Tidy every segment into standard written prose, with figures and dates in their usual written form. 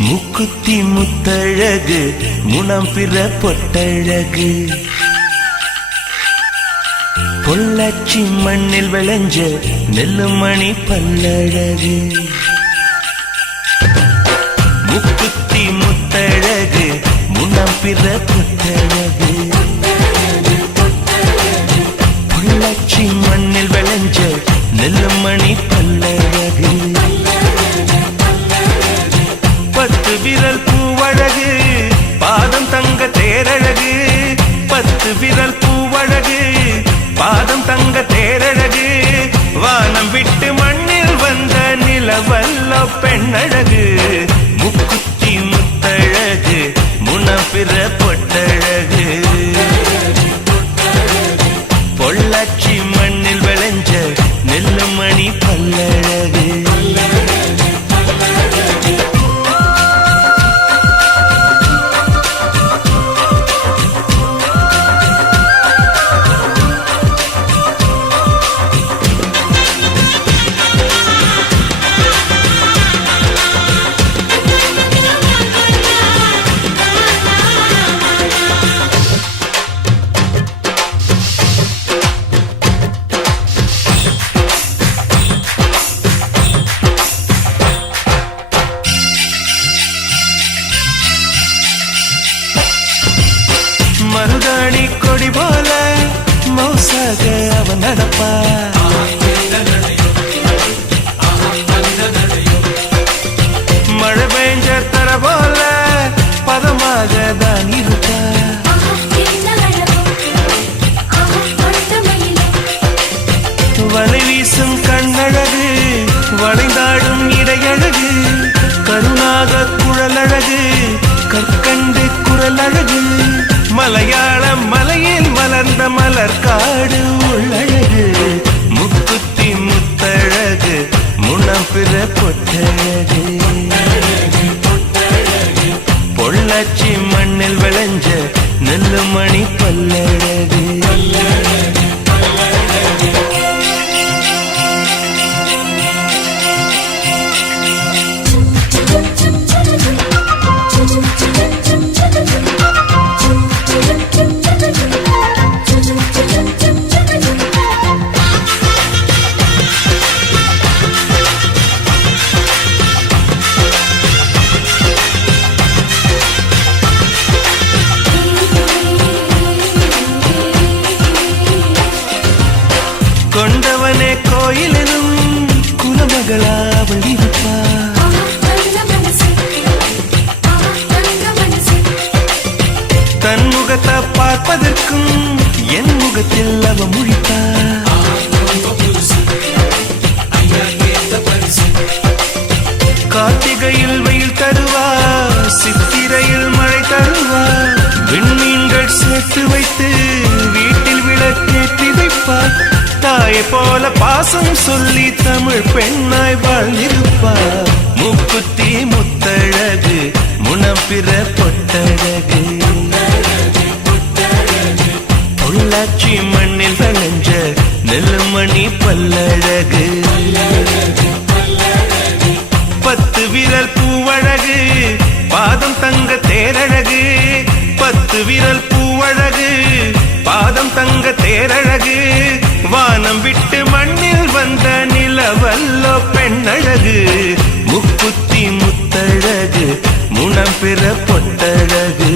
முக்குத்தி முத்தழகு முனம் பிற பொட்டழகு பொள்ளாச்சி மண்ணில் விளைஞ்ச நெல்லுமணி பல்லழகு முக்குத்தி முத்தழகு முனம் பிற பொட்டழகு பொள்ளாச்சி மண்ணில் விளைஞ்ச நெல்லுமணி பல்லழகு பத்து விரல் பூவழகு பாதம் தங்க தேரழகு பத்து விரல் பூவழகு பாதம் தங்க தேரழகு வானம் விட்டு மண்ணில் வந்த நிலவல்ல பெண்ணழகு முக்குத்தி முத்தழகு முனப்பிற பொட்டழகு பொள்ளாச்சி மண்ணில் விளைஞ்ச நெல்லுமணி பல்லழகு மருதாணி கொடி போல மௌசாக அவன் நடப்பா மழை பெஞ்ச தர போல பதமாக தான் இருக்கா வலை வீசும் கண்ணழகு வளைந்தாடும் இடையழகு கருணாக குழலழகு கற்கண்டு குரலழகு மலையாள மலையில் மலர்ந்த மலர் காடு உள்ளழகு முக்குத்தி முத்தழகு முனப்பிற பொட்டழகு பொள்ளாச்சி மண்ணில் விளைஞ்ச நெல்லுமணி பல்லழகு கொண்டவனே கோயிலிலும் குலமகளா அவள் இருப்பா தன் முகத்தை பார்ப்பதற்கும் என் முகத்தில் அவ முழிப்பா கார்த்திகையில் வெயில் தருவா சித்திரையில் மழை தருவா விண்மீன்கள் சேர்த்து வைத்து வீட்டில் விளக்கேற்றி வைப்பார் தாயை போல பாசம் சொல்லி தமிழ் பெண்ணாய் வாழ்ந்திருப்பார் முக்குத்தி முத்தழகு முனப்பிற பொட்டழகு பொள்ளாச்சி மண்ணில் விளைஞ்ச நெல்லுமணி பல்லழகு பத்து விரல் பூவழகு பாதம் தங்க தேரழகு பத்து விரல் பூவழகு பாதம் தங்க தேரழகு வானம் விட்டு மண்ணில் வந்த நிலவல்லோ பெண்ணழகு முக்குத்தி முத்தழகு முனப்பிற பொட்டழகு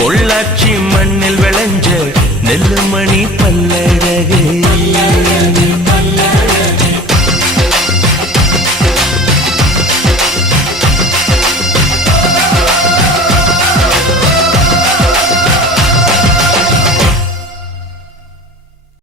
பொள்ளாச்சி மண்ணில் விளைஞ்ச நெல்லுமணி பல்லழகு